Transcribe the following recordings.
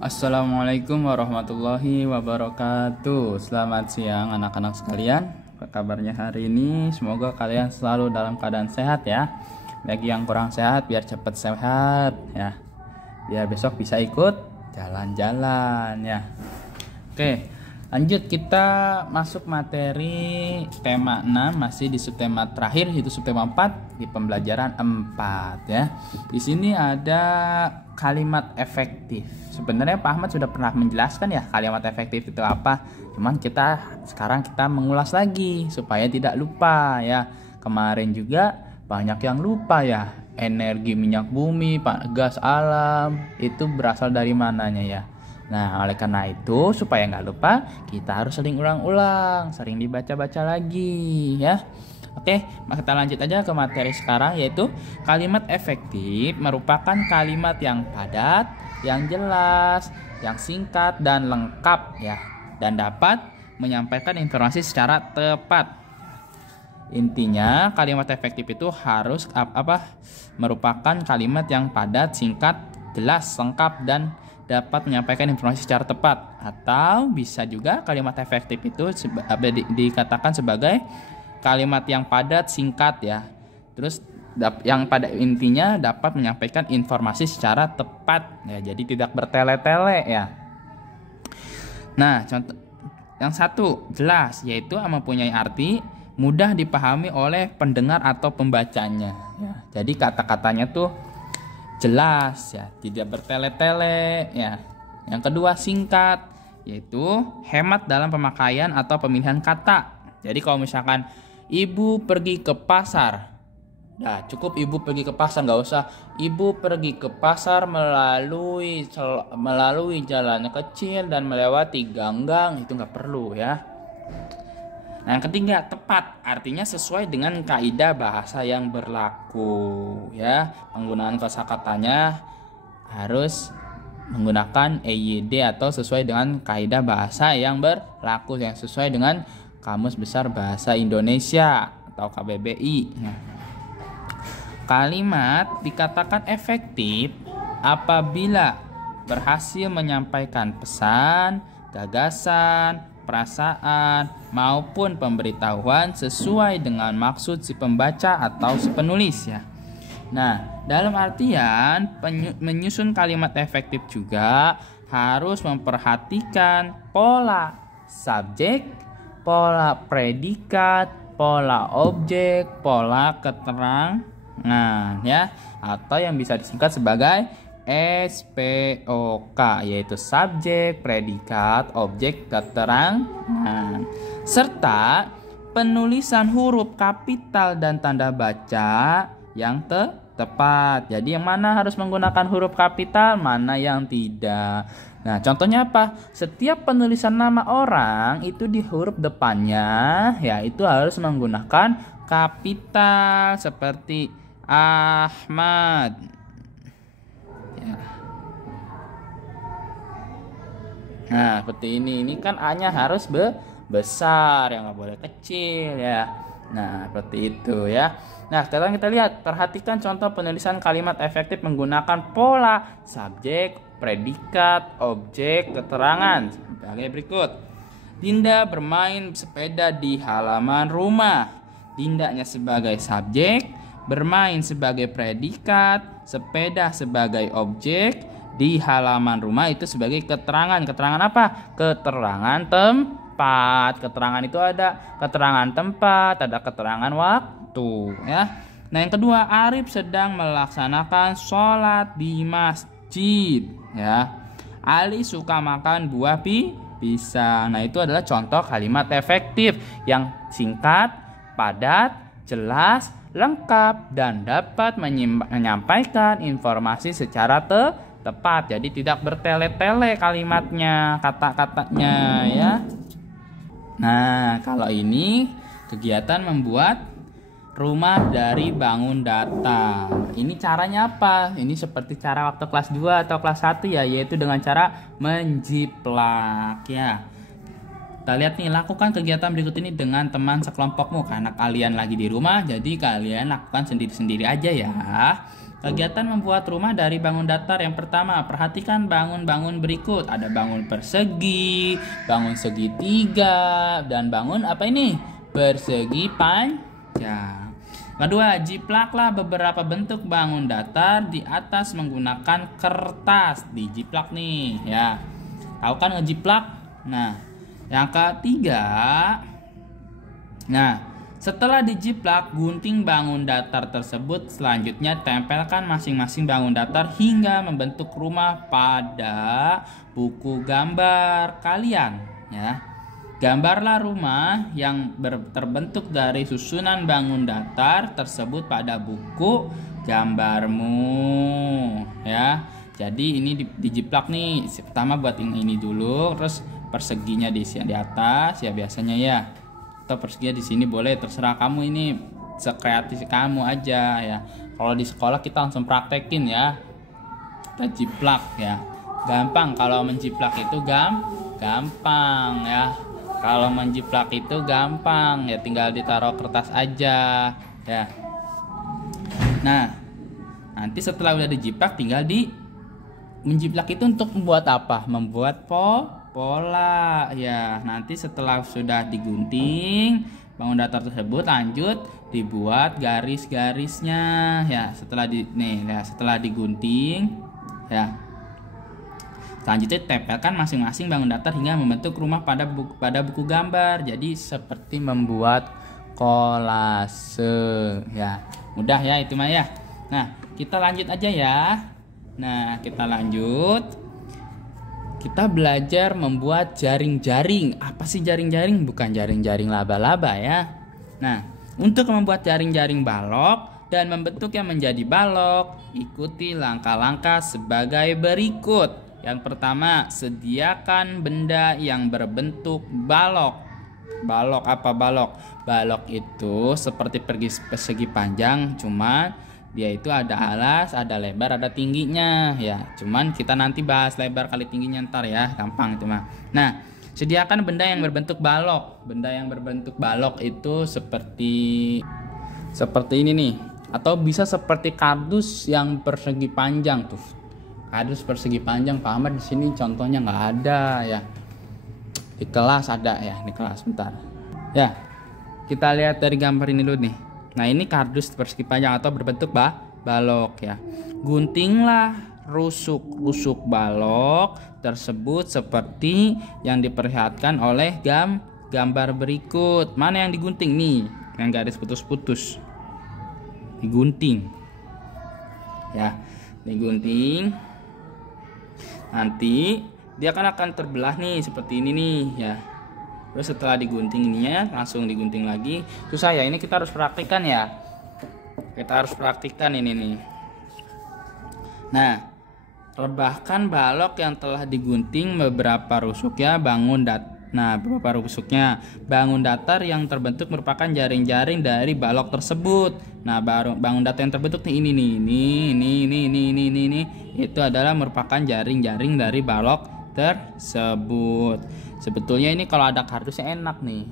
Assalamualaikum warahmatullahi wabarakatuh. Selamat siang anak-anak sekalian. Apa kabarnya hari ini? Semoga kalian selalu dalam keadaan sehat ya. Bagi yang kurang sehat biar cepat sehat ya. Biar besok bisa ikut jalan-jalan ya. Oke, lanjut kita masuk materi tema 6, masih di subtema terakhir yaitu subtema 4 di pembelajaran 4 ya. Di sini ada kalimat efektif. Sebenarnya Pak Ahmad sudah pernah menjelaskan ya kalimat efektif itu apa. Cuman sekarang kita mengulas lagi supaya tidak lupa ya. Kemarin juga banyak yang lupa ya. Energi minyak bumi, gas alam itu berasal dari mananya ya. Nah, oleh karena itu supaya nggak lupa kita harus sering ulang-ulang, sering dibaca-baca lagi ya. Oke, kita lanjut aja ke materi sekarang, yaitu kalimat efektif merupakan kalimat yang padat, yang jelas, yang singkat dan lengkap ya, dan dapat menyampaikan informasi secara tepat. Intinya kalimat efektif itu harus merupakan kalimat yang padat, singkat, jelas, lengkap dan dapat menyampaikan informasi secara tepat. Atau bisa juga kalimat efektif itu dikatakan sebagai kalimat yang padat, singkat ya. Terus yang pada intinya dapat menyampaikan informasi secara tepat ya. Jadi tidak bertele-tele ya. Nah, contoh yang satu jelas, yaitu mempunyai arti mudah dipahami oleh pendengar atau pembacanya ya. Jadi kata-katanya tuh jelas ya, tidak bertele-tele ya. Yang kedua singkat, yaitu hemat dalam pemakaian atau pemilihan kata. Jadi kalau misalkan ibu pergi ke pasar, nah cukup ibu pergi ke pasar, nggak usah ibu pergi ke pasar melalui jalan kecil dan melewati ganggang, itu nggak perlu ya. Nah, yang ketiga tepat, artinya sesuai dengan kaidah bahasa yang berlaku ya. Penggunaan kosakatanya harus menggunakan EYD atau sesuai dengan kaidah bahasa yang berlaku, yang sesuai dengan Kamus Besar Bahasa Indonesia atau KBBI. Nah, kalimat dikatakan efektif apabila berhasil menyampaikan pesan, gagasan, perasaan, maupun pemberitahuan sesuai dengan maksud si pembaca atau si penulis ya. Nah, dalam artian menyusun kalimat efektif juga harus memperhatikan pola subjek, pola predikat, pola objek, pola keterangan ya, atau yang bisa disingkat sebagai SPOK, yaitu subjek, predikat, objek, keterangan, serta penulisan huruf kapital dan tanda baca yang tepat. Jadi yang mana harus menggunakan huruf kapital, mana yang tidak. Nah, contohnya apa? Setiap penulisan nama orang itu di huruf depannya ya itu harus menggunakan kapital, seperti Ahmad. Ya. Nah, seperti ini. Ini kan A-nya harus besar, yang nggak boleh kecil ya. Nah, seperti itu ya. Nah, sekarang kita lihat, perhatikan contoh penulisan kalimat efektif menggunakan pola subjek, predikat, objek, keterangan sebagai berikut. Dinda bermain sepeda di halaman rumah. Dindanya sebagai subjek, bermain sebagai predikat, sepeda sebagai objek, di halaman rumah itu sebagai keterangan. Keterangan apa? Keterangan tempat. Keterangan itu ada keterangan tempat, ada keterangan waktu ya. Nah, yang kedua, Arif sedang melaksanakan sholat di masjid ya. Ali suka makan buah pisang. Nah, itu adalah contoh kalimat efektif yang singkat, padat, jelas, lengkap dan dapat menyampaikan informasi secara tepat. Jadi tidak bertele-tele kalimatnya, kata-katanya ya. Nah, kalau ini kegiatan membuat rumah dari bangun data. Ini caranya apa? Ini seperti cara waktu kelas 2 atau kelas 1 ya, yaitu dengan cara menjiplak ya. Kita lihat nih, lakukan kegiatan berikut ini dengan teman sekelompokmu. Karena kalian lagi di rumah, jadi kalian lakukan sendiri-sendiri aja ya. Kegiatan membuat rumah dari bangun datar. Yang pertama, perhatikan bangun-bangun berikut. Ada bangun persegi, bangun segitiga, dan bangun apa ini? Persegi panjang. Kedua, jiplaklah beberapa bentuk bangun datar di atas menggunakan kertas. Dijiplak nih, ya. Tahu kan ngejiplak? Nah, yang ketiga, setelah dijiplak, gunting bangun datar tersebut. Selanjutnya tempelkan masing-masing bangun datar hingga membentuk rumah pada buku gambar kalian, ya. Gambarlah rumah yang terbentuk dari susunan bangun datar tersebut pada buku gambarmu, ya. Jadi ini dijiplak nih. Pertama buat ini dulu, terus perseginya di atas ya biasanya ya. Atau perseginya di sini boleh, terserah kamu, ini sekreatif kamu aja ya. Kalau di sekolah kita langsung praktekin ya, kita jiplak ya, gampang. Kalau menjiplak itu gampang ya. Kalau menjiplak itu gampang ya, tinggal ditaruh kertas aja ya. Nah, nanti setelah udah dijiplak tinggal menjiplak itu untuk membuat apa? Membuat pola ya. Nanti setelah sudah digunting bangun datar tersebut, lanjut dibuat garis-garisnya ya. Setelah digunting ya, selanjutnya tempelkan masing-masing bangun datar hingga membentuk rumah pada buku gambar. Jadi seperti membuat kolase ya. Mudah ya itu mah ya. Nah, kita lanjut aja ya. Kita belajar membuat jaring-jaring. Apa sih jaring-jaring? Bukan jaring-jaring laba-laba ya. Nah, untuk membuat jaring-jaring balok dan membentuknya menjadi balok, ikuti langkah-langkah sebagai berikut. Yang pertama, sediakan benda yang berbentuk balok. Balok apa balok? Balok itu seperti persegi panjang, cuma dia itu ada alas, ada lebar, ada tingginya ya. Cuman kita nanti bahas lebar kali tingginya ntar ya, gampang itu mah. Nah, sediakan benda yang berbentuk balok. Benda yang berbentuk balok itu seperti ini nih, atau bisa seperti kardus yang persegi panjang tuh. Kardus persegi panjang, Pak Ahmad di sini contohnya nggak ada ya. Di kelas ada ya, di kelas bentar. Ya, kita lihat dari gambar ini dulu nih. Nah, ini kardus persegi panjang atau berbentuk balok ya. Guntinglah rusuk balok tersebut seperti yang diperlihatkan oleh gambar berikut. Mana yang digunting nih? Yang garis putus-putus. Digunting. Ya, digunting. Nanti dia akan terbelah nih seperti ini nih ya. Terus setelah digunting ininya langsung digunting lagi. Susah ya, ini kita harus praktikkan ya. Kita harus praktikkan ini nih. Nah, rebahkan balok yang telah digunting beberapa rusuknya beberapa rusuknya. Bangun datar yang terbentuk merupakan jaring-jaring dari balok tersebut. Nah, bangun datar yang terbentuk nih ini itu adalah merupakan jaring-jaring dari balok tersebut. Sebetulnya ini kalau ada kardusnya enak nih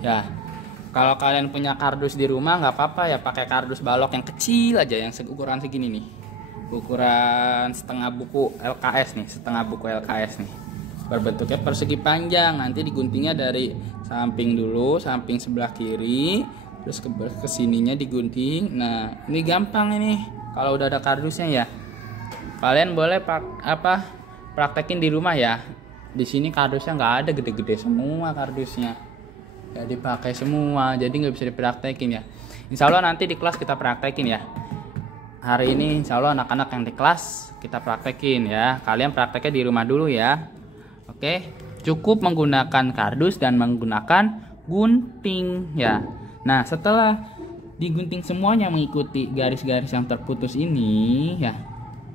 ya. Kalau kalian punya kardus di rumah nggak apa-apa ya, pakai kardus balok yang kecil aja, yang ukuran segini nih, ukuran setengah buku LKS nih, berbentuknya persegi panjang. Nanti diguntingnya dari samping dulu, samping sebelah kiri, terus ke sininya digunting. Nah, ini gampang ini kalau udah ada kardusnya ya. Kalian boleh praktekin di rumah ya. Di sini kardusnya nggak ada, gede-gede semua kardusnya, nggak dipakai semua, jadi nggak bisa dipraktekin ya. Insya Allah nanti di kelas kita praktekin ya. Hari ini insya Allah anak-anak yang di kelas kita praktekin ya. Kalian prakteknya di rumah dulu ya. Oke, cukup menggunakan kardus dan menggunakan gunting ya. Nah, setelah digunting semuanya mengikuti garis-garis yang terputus ini ya.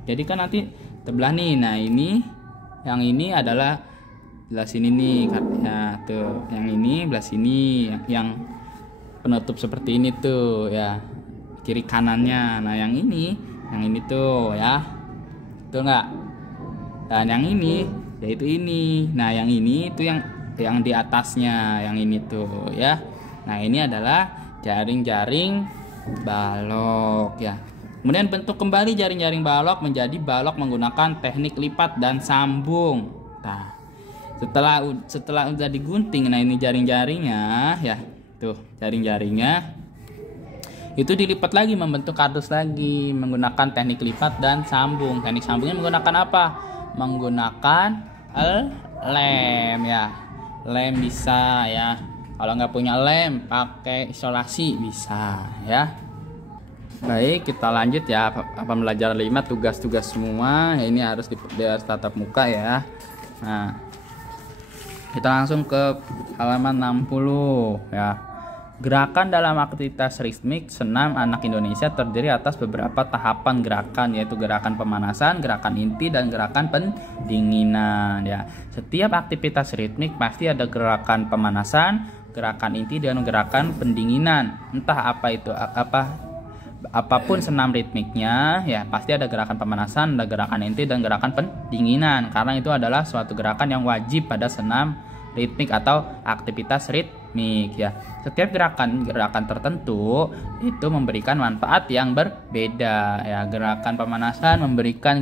Jadi kan nanti terbelah nih. Nah, yang ini adalah belah sini nih ya, tuh. Yang ini belah sini yang penutup seperti ini tuh ya, kiri kanannya. Nah, yang ini tuh ya, tuh enggak. Dan yang ini yaitu ini. Nah, yang ini tuh yang di atasnya, yang ini tuh ya. Nah, ini adalah jaring-jaring balok ya. Kemudian bentuk kembali jaring-jaring balok menjadi balok menggunakan teknik lipat dan sambung. Nah, setelah udah digunting, nah ini jaring-jaringnya ya. Tuh, jaring-jaringnya itu dilipat lagi membentuk kardus lagi menggunakan teknik lipat dan sambung. Teknik sambungnya menggunakan apa? Menggunakan lem ya. Lem bisa ya. Kalau nggak punya lem, pakai isolasi bisa ya. Baik, kita lanjut ya pembelajaran 5, tugas-tugas semua. Ini harus di tatap muka ya. Nah, kita langsung ke halaman 60 ya. Gerakan dalam aktivitas ritmik senam anak Indonesia terdiri atas beberapa tahapan gerakan, yaitu gerakan pemanasan, gerakan inti, dan gerakan pendinginan ya. Setiap aktivitas ritmik pasti ada gerakan pemanasan, gerakan inti, dan gerakan pendinginan. Entah apa itu apapun senam ritmiknya ya, pasti ada gerakan pemanasan, ada gerakan inti, dan gerakan pendinginan, karena itu adalah suatu gerakan yang wajib pada senam ritmik atau aktivitas ritmik ya. Setiap gerakan tertentu itu memberikan manfaat yang berbeda ya. Gerakan pemanasan memberikan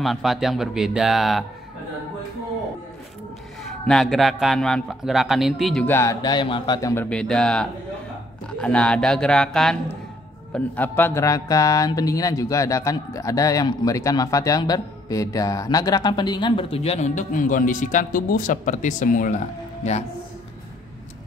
manfaat yang berbeda. Nah, gerakan inti juga ada yang manfaat yang berbeda. Nah, ada gerakan pendinginan juga ada yang memberikan manfaat yang berbeda. Nah, gerakan pendinginan bertujuan untuk mengkondisikan tubuh seperti semula ya.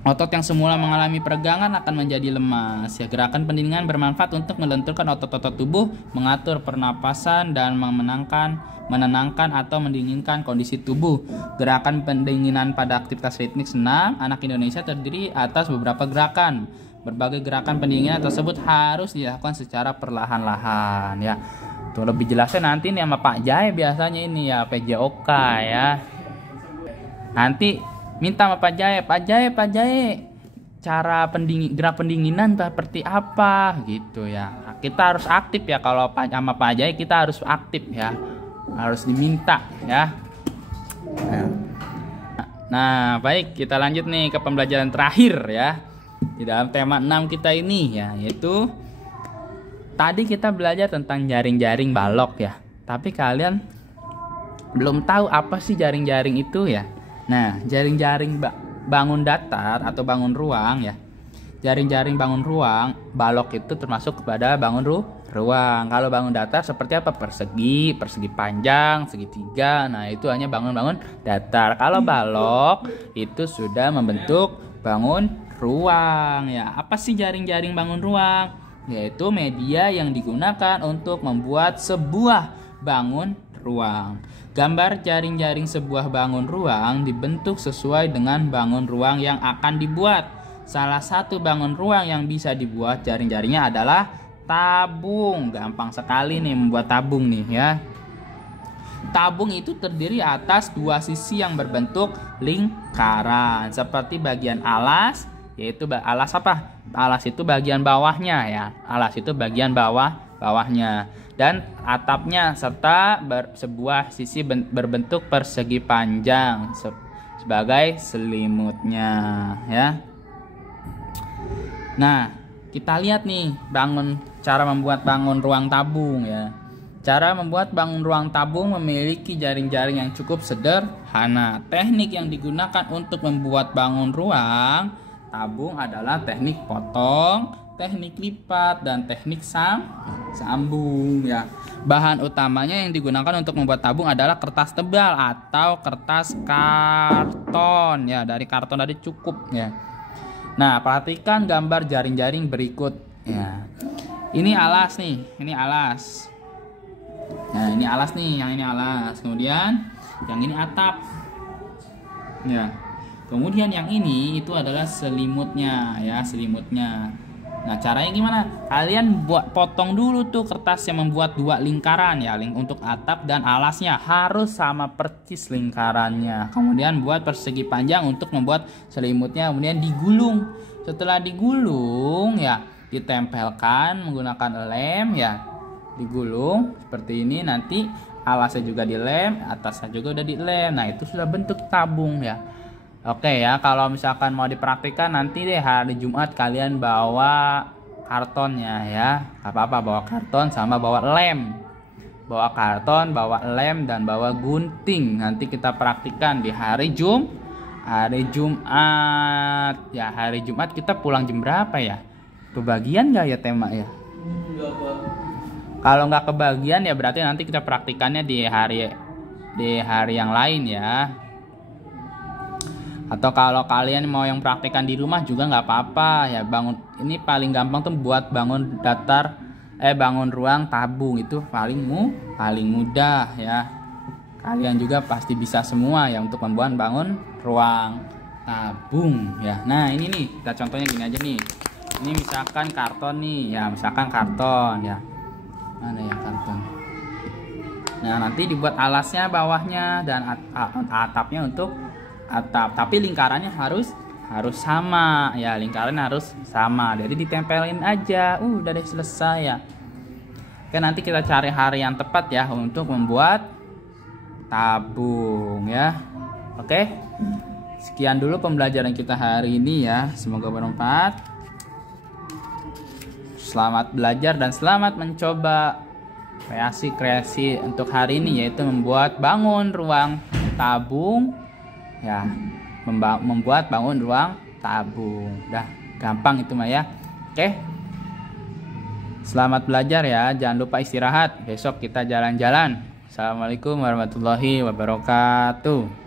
Otot yang semula mengalami peregangan akan menjadi lemas ya. Gerakan pendinginan bermanfaat untuk melenturkan otot-otot tubuh, mengatur pernapasan, dan menenangkan atau mendinginkan kondisi tubuh. Gerakan pendinginan pada aktivitas ritmik senam anak Indonesia terdiri atas beberapa gerakan. Berbagai gerakan pendinginan tersebut harus dilakukan secara perlahan-lahan ya. Tuh, lebih jelasnya nanti nih sama Pak Jaya biasanya ini ya, PJOK ya. Nanti minta sama Pak Jaya, cara gerak pendinginan seperti apa gitu ya. Kita harus aktif ya, kalau sama Pak Jaya kita harus aktif ya. Harus diminta ya. Nah, baik, kita lanjut nih ke pembelajaran terakhir ya. Di dalam tema 6 kita ini ya, yaitu tadi kita belajar tentang jaring-jaring balok ya. Tapi kalian belum tahu apa sih jaring-jaring itu ya. Nah, jaring-jaring bangun datar atau bangun ruang ya. Jaring-jaring bangun ruang, balok itu termasuk kepada bangun ruang. Kalau bangun datar seperti apa? Persegi panjang, segitiga. Nah, itu hanya bangun datar. Kalau balok itu sudah membentuk bangun ruang ya. Apa sih jaring-jaring bangun ruang? Yaitu media yang digunakan untuk membuat sebuah bangun ruang. Gambar jaring-jaring sebuah bangun ruang dibentuk sesuai dengan bangun ruang yang akan dibuat. Salah satu bangun ruang yang bisa dibuat jaring-jaringnya adalah tabung. Gampang sekali nih membuat tabung nih ya. Tabung itu terdiri atas dua sisi yang berbentuk lingkaran, seperti bagian alas, yaitu alas apa? Alas itu bagian bawahnya ya. Alas itu bagian bawahnya. Dan atapnya serta sebuah sisi berbentuk persegi panjang sebagai selimutnya ya. Nah, kita lihat nih cara membuat bangun ruang tabung ya. Cara membuat bangun ruang tabung memiliki jaring-jaring yang cukup sederhana. Teknik yang digunakan untuk membuat bangun ruang tabung adalah teknik potong, teknik lipat, dan teknik sambung ya. Bahan utamanya yang digunakan untuk membuat tabung adalah kertas tebal atau kertas karton ya. Dari karton tadi cukup ya. Nah, perhatikan gambar jaring-jaring berikut ya. Ini alas nih, ini alas. Nah, ini alas nih, yang ini alas. Kemudian yang ini atap ya. Kemudian yang ini itu adalah selimutnya ya, selimutnya. Nah, caranya gimana? Kalian potong dulu tuh kertas yang membuat dua lingkaran ya, untuk atap dan alasnya harus sama persis lingkarannya. Kemudian buat persegi panjang untuk membuat selimutnya, kemudian digulung. Setelah digulung ya, ditempelkan menggunakan lem ya. Digulung seperti ini, nanti alasnya juga dilem, atasnya juga udah dilem. Nah, itu sudah bentuk tabung ya. Oke ya, kalau misalkan mau dipraktikkan nanti deh hari Jumat kalian bawa kartonnya ya. Gak apa-apa bawa karton sama bawa lem. Bawa karton, bawa lem, dan bawa gunting. Nanti kita praktikkan di hari Jumat. Ya, hari Jumat kita pulang jam berapa ya? Kebagian nggak ya tema ya? Kalau nggak kebagian ya berarti nanti kita praktikannya di hari yang lain ya. Atau kalau kalian mau yang praktikan di rumah juga nggak apa-apa ya. Ini paling gampang tuh buat bangun bangun ruang tabung, itu paling mudah ya. Kalian juga pasti bisa semua ya untuk membuat bangun ruang tabung ya. Nah ini nih kita contohnya gini aja nih. Ini misalkan karton nih ya, misalkan karton ya. Mana ya karton? Nah nanti dibuat alasnya, bawahnya, dan atapnya untuk atap. Tapi lingkarannya harus sama ya, lingkaran harus sama. Jadi ditempelin aja, udah deh selesai ya. Oke, nanti kita cari hari yang tepat ya untuk membuat tabung ya. Oke, sekian dulu pembelajaran kita hari ini ya, semoga bermanfaat. Selamat belajar dan selamat mencoba kreasi untuk hari ini, yaitu membuat bangun ruang tabung ya. Membuat bangun ruang tabung. Dah gampang itu mah ya. Oke. Selamat belajar ya. Jangan lupa istirahat. Besok kita jalan-jalan. Assalamualaikum warahmatullahi wabarakatuh.